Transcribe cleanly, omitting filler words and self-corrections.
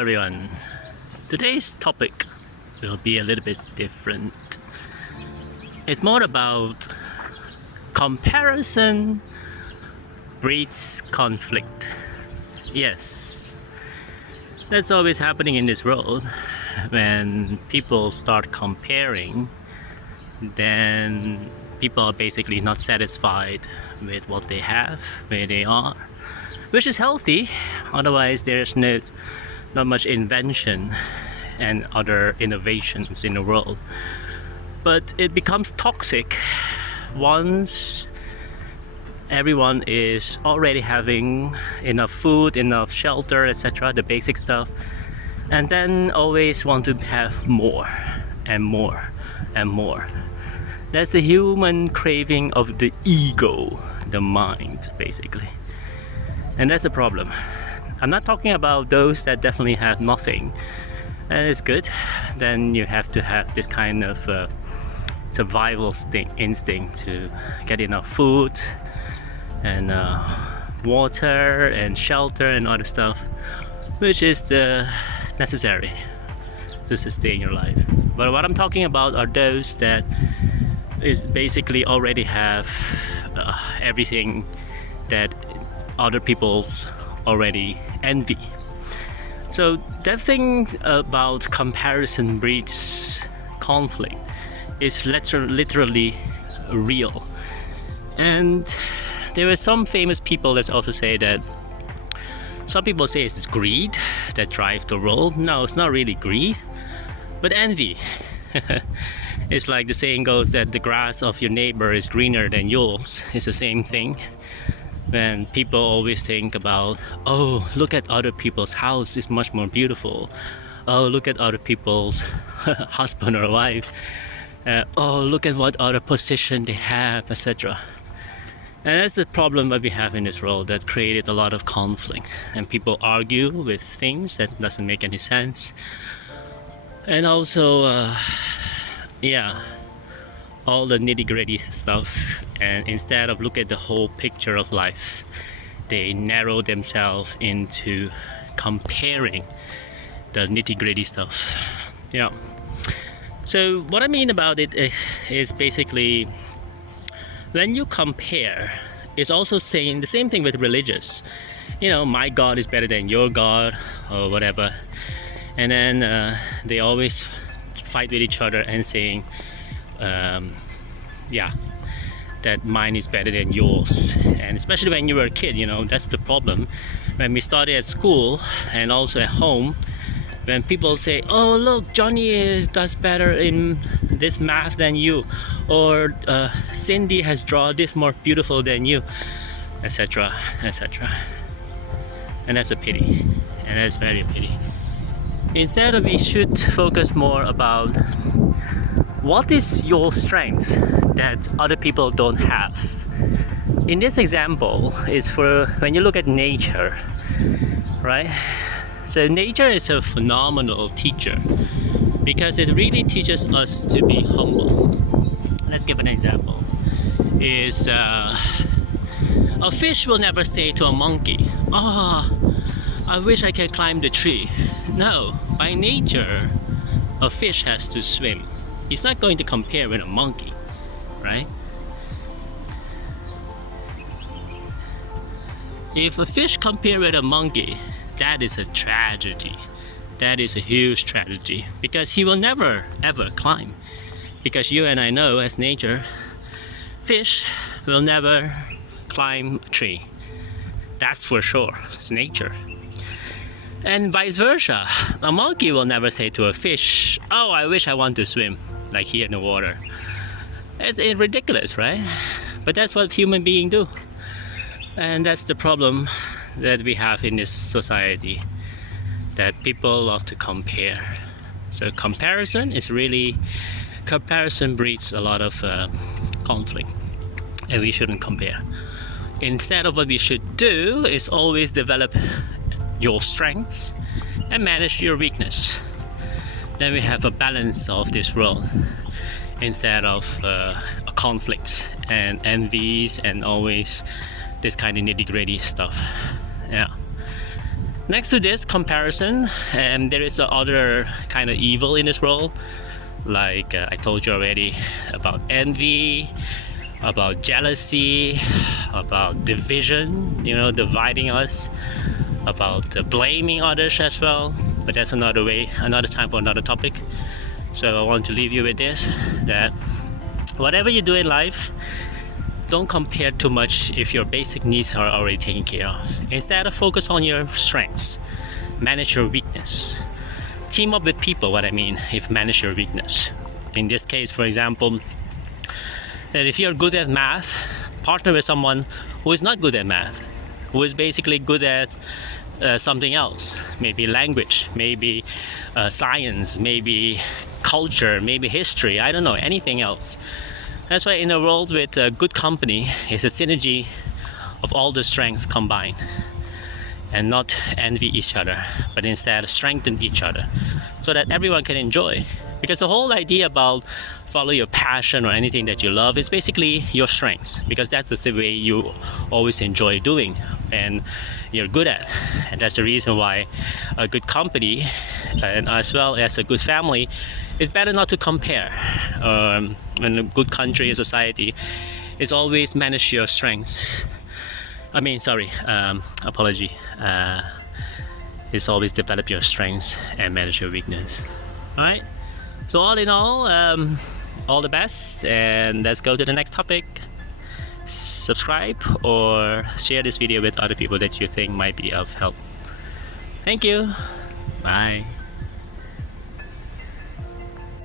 everyone. Today's topic will be a little bit different. It's more about comparison breeds conflict. Yes, that's always happening in this world. When people start comparing, then people are basically not satisfied with what they have, where they are, which is healthy. Otherwise, there's not much invention and other innovations in the world. But it becomes toxic once everyone is already having enough food, enough shelter, etc., the basic stuff, and then always want to have more and more and more. That's the human craving of the ego, the mind, basically. And that's a problem. I'm not talking about those that definitely have nothing, and it's good. Then you have to have this kind of survival instinct to get enough food and water and shelter and other stuff, which is necessary to sustain your life. But what I'm talking about are those that is basically already have everything that other people's already envy. So that thing about comparison breeds conflict is literally real. And there are some famous people that also say that some people say it's greed that drives the world. No, it's not really greed, but envy. It's like the saying goes that the grass of your neighbor is greener than yours. It's the same thing. When people always think about, oh, look at other people's house, it's much more beautiful. Oh, look at other people's husband or wife. Oh, look at what other position they have, etc. And that's the problem that we have in this world that created a lot of conflict. And people argue with things that doesn't make any sense. And also, all the nitty-gritty stuff, and instead of look at the whole picture of life, they narrow themselves into comparing the nitty-gritty stuff. So what I mean about it is basically when you compare, it's also saying the same thing with religious. My God is better than your God or whatever, and then they always fight with each other and saying that mine is better than yours. And especially when you were a kid, that's the problem. When we started at school and also at home, when people say, oh look, Johnny does better in this math than you, or Cindy has drawn this more beautiful than you, etc., etc. And that's a pity, and that's very pity. Instead, we should focus more about what is your strength that other people don't have. In this example is for when you look at nature, right? So nature is a phenomenal teacher because it really teaches us to be humble. Let's give an example. Is a fish will never say to a monkey, I wish I could climb the tree. No, by nature, a fish has to swim. He's not going to compare with a monkey, right? If a fish compare with a monkey, that is a tragedy. That is a huge tragedy because he will never ever climb. Because you and I know as nature, fish will never climb a tree. That's for sure, it's nature. And vice versa, a monkey will never say to a fish, oh, I wish I want to swim, like here in the water. It's ridiculous, right? But that's what human beings do. And that's the problem that we have in this society, that people love to compare. So comparison breeds a lot of conflict, and we shouldn't compare. Instead of what we should do is always develop your strengths and manage your weakness. Then we have a balance of this world instead of conflicts and envies and always this kind of nitty-gritty stuff. Next to this comparison, there is other kind of evil in this world, like I told you already about envy, about jealousy, about division, dividing us, about blaming others as well. But that's another time for another topic. So I want to leave you with this, that whatever you do in life, don't compare too much if your basic needs are already taken care of. Instead, focus on your strengths, manage your weakness. Team up with people, what I mean, if manage your weakness. In this case, for example, that if you're good at math, partner with someone who is not good at math, who is basically good at something else, maybe language, maybe science, maybe culture, maybe history, I don't know, anything else. That's why in a world with good company, it's a synergy of all the strengths combined, and not envy each other, but instead strengthen each other so that everyone can enjoy. Because the whole idea about follow your passion or anything that you love is basically your strengths, because that's the way you always enjoy doing and you're good at. And that's the reason why a good company and as well as a good family, it's better not to compare. In a good country and society, is always manage your strengths. Apology. Is always develop your strengths and manage your weakness. All right. So all in all the best, and let's go to the next topic. Subscribe or share this video with other people that you think might be of help. Thank you. Bye.